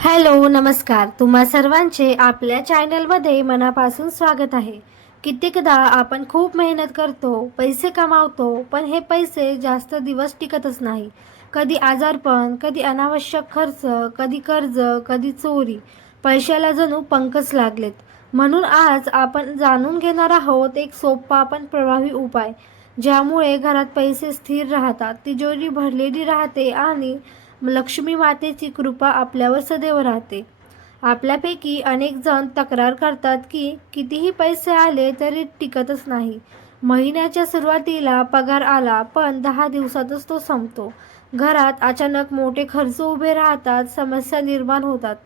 Hello नमस्कार. तुम्हा सर्वांचे आपल्या चॅनलमध्ये मनापासून स्वागत आहे. कित्येकदा आपण खूप मेहनत करतो पैसे कमावतो पण हे पैसे जास्त दिवस टिकतच नाही. कधी आजारपण कधी अनावश्यक खर्च कधी कर्ज कधी चोरी पैशाला जणू पंकच लागलेत. म्हणून आज आपण जाणून घेणार आहोत एक सोपा पण प्रभावी उपाय ज्यामुळे घरात पैसे स्थिर राहतात तिजोरी भरलेली राहते आणि लक्ष्मी मातेची कृपा आपल्यावर सदैव राहते. आपल्यापैकी अनेक जण तक्रार करतात की कितीही पैसे आले तरी टिकतच नाही. महिन्याच्या सुरुवातीला पगार आला पण दहा दिवसातच तो संपतो. घरात अचानक मोठे खर्च उभे राहतात समस्या निर्माण होतात.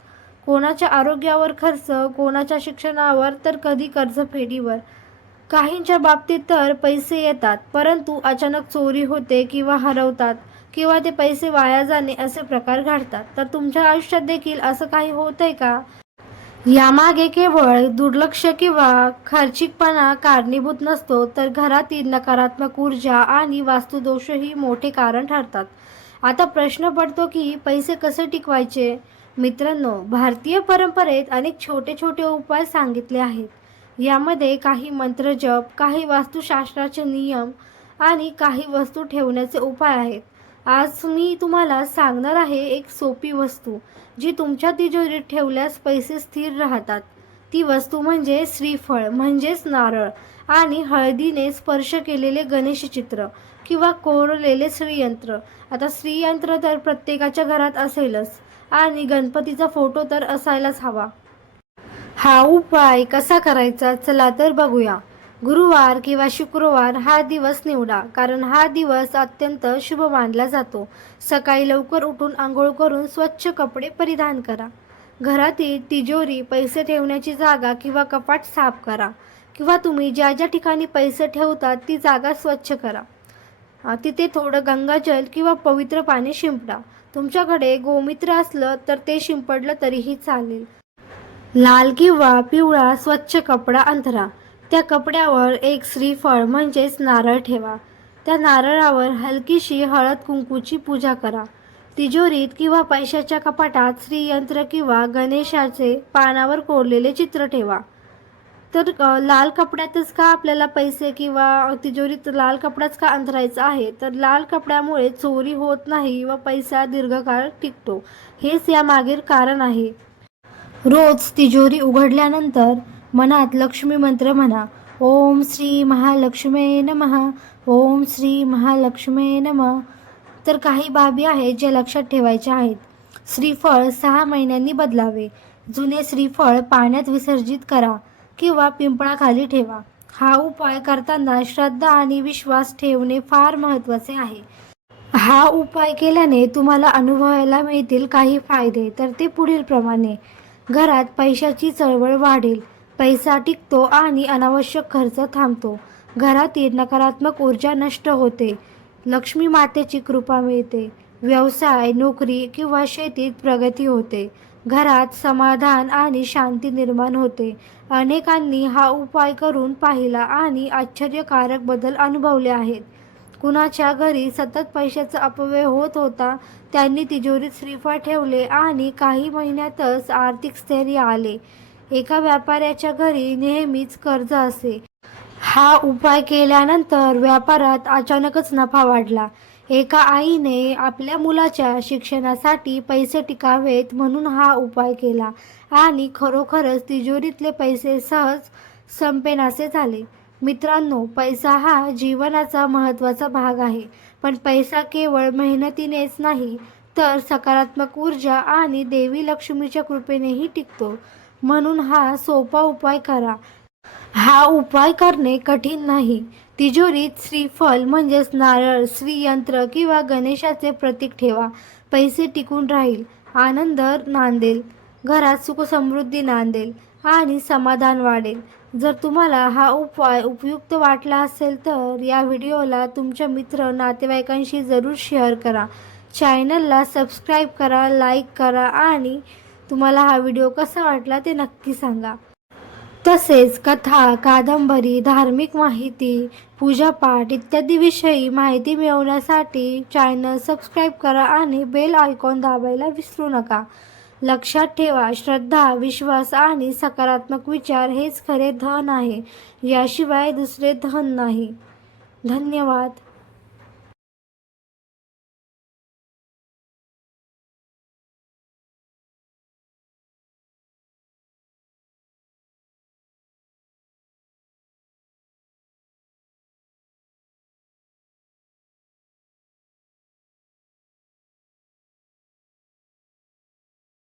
कोणाच्या आरोग्यावर खर्च कोणाच्या शिक्षणावर तर कधी कर्जफेडीवर. काहींच्या बाबतीत तर पैसे येतात परंतु अचानक चोरी होते किंवा हरवतात. किंवा ते पैसे वाया जाणे असे प्रकार घडतात. तर तुमच्या आयुष्यात देखील असं काही होत आहे का? यामागे केवळ दुर्लक्ष किंवा खर्चिकपणा कारणीभूत नसतो तर घरातील नकारात्मक ऊर्जा आणि वास्तुदोषही मोठे कारण ठरतात. आता प्रश्न पडतो की पैसे कसे टिकवायचे? मित्रांनो भारतीय परंपरेत अनेक छोटे छोटे उपाय सांगितले आहेत. यामध्ये काही मंत्रजप काही वास्तुशास्त्राचे नियम आणि काही वस्तू ठेवण्याचे उपाय आहेत. आज मी तुम्हाला सांगणार आहे एक सोपी वस्तू जी तुमच्या तिजोरीत ठेवल्यास पैसे स्थिर राहतात. ती वस्तू म्हणजे श्रीफळ म्हणजेच नारळ आणि हळदीने स्पर्श केलेले गणेश चित्र किंवा कोरलेले श्रीयंत्र. आता श्रीयंत्र तर प्रत्येकाच्या घरात असेलच आणि गणपतीचा फोटो तर असायलाच हवा. हा उपाय कसा करायचा? चला तर बघूया. गुरुवार किंवा शुक्रवार हा दिवस निवडा कारण हा दिवस अत्यंत शुभ मानला जातो. सकाळी लवकर उठून आंघोळ करून स्वच्छ कपडे परिधान करा. घरातील तिजोरी पैसे ठेवण्याची जागा किंवा कपाट साफ करा किंवा तुम्ही ज्या ज्या ठिकाणी पैसे ठेवतात ती जागा स्वच्छ करा. तिथे थोडं गंगाजल किंवा पवित्र पाणी शिंपडा. तुमच्याकडे गोमित्र असलं तर ते शिंपडलं तरीही चालेल. लाल किंवा पिवळा स्वच्छ कपडा अंथरा. त्या कपड्यावर एक श्रीफळ म्हणजेच नारळ ठेवा. त्या नारळावर हलकीशी हळद कुंकूची पूजा करा. तिजोरीत किंवा पैशाच्या कपाटात श्रीयंत्र किंवा गणेशाचे पानावर कोरलेले चित्र ठेवा. तर लाल कपड्यातच का आपल्याला पैसे किंवा तिजोरीत लाल कपडाच का अंतरायचा आहे? तर लाल कपड्यामुळे चोरी होत नाही व पैसा दीर्घकाळ टिकतो. हेच यामागील कारण आहे. रोज तिजोरी उघडल्यानंतर मनात लक्ष्मी मंत्र म्हणा. ओम श्री महालक्ष्मे नमः. ओम श्री महालक्ष्मे नमः. तर काही बाबी आहेत ज्या लक्षात ठेवायच्या आहेत. श्रीफळ सहा महिन्यांनी बदलावे. जुने श्रीफळ पाण्यात विसर्जित करा किंवा पिंपळाखाली ठेवा. हा उपाय करताना श्रद्धा आणि विश्वास ठेवणे फार महत्त्वाचे आहे. हा उपाय केल्याने तुम्हाला अनुभवायला मिळतील काही फायदे तर ते पुढील प्रमाणे घरात पैशाची चळवळ वाढेल. पैसा टिकतो आणि अनावश्यक खर्च थांबतो. घरातील नकारात्मक ऊर्जा नष्ट होते. लक्ष्मी मातेची कृपा मिळते. व्यवसाय नोकरी किंवा शेतीत प्रगती होते. घरात समाधान आणि शांती निर्माण होते. अनेकांनी हा उपाय करून पाहिला आणि आश्चर्यकारक बदल अनुभवले आहेत. कुणाच्या घरी सतत पैशाचा अपव्यय होत होता त्यांनी तिजोरीत श्रीफळ ठेवले आणि काही महिन्यातच आर्थिक स्थैर्य आले. एका व्यापाऱ्याच्या घरी नेहमीच कर्ज असे. हा उपाय केल्यानंतर व्यापारात अचानकच नफा वाढला. एका आईने आपल्या मुलाच्या शिक्षणासाठी पैसे टिकावेत म्हणून हा उपाय केला आणि खरोखरच तिजोरीतले पैसे सहज संपेनासे झाले. मित्रांनो पैसा हा जीवनाचा महत्त्वाचा भाग आहे पण पैसा केवळ मेहनतीनेच नाही तर सकारात्मक ऊर्जा आणि देवी लक्ष्मीच्या कृपेनेही टिकतो. म्हणून हा सोपा उपाय करा. हा उपाय करणे कठीण नाही. तिजोरीत श्रीफल म्हणजेच नारळ श्रीयंत्र किंवा गणेशाचे प्रतीक ठेवा. पैसे टिकून राहील. आनंद नांदेल. घरात सुखसमृद्धी नांदेल आणि समाधान वाढेल. जर तुम्हाला हा उपाय उपयुक्त वाटला असेल तर या व्हिडिओला तुमच्या मित्र नातेवाईकांशी जरूर शेअर करा. चॅनलला सबस्क्राईब करा लाईक करा आणि तुम्हाला हा व्हिडिओ कसा वाटला ते नक्की सांगा. तसेच कथा कादंबरी धार्मिक माहिती पूजापाठ इत्यादी विषयी माहिती मिळवण्यासाठी चॅनल सबस्क्राईब करा आणि बेल आयकॉन दाबायला विसरू नका. लक्षात ठेवा श्रद्धा विश्वास आणि सकारात्मक विचार हेच खरे धन आहे. याशिवाय दुसरे धन नाही. धन्यवाद.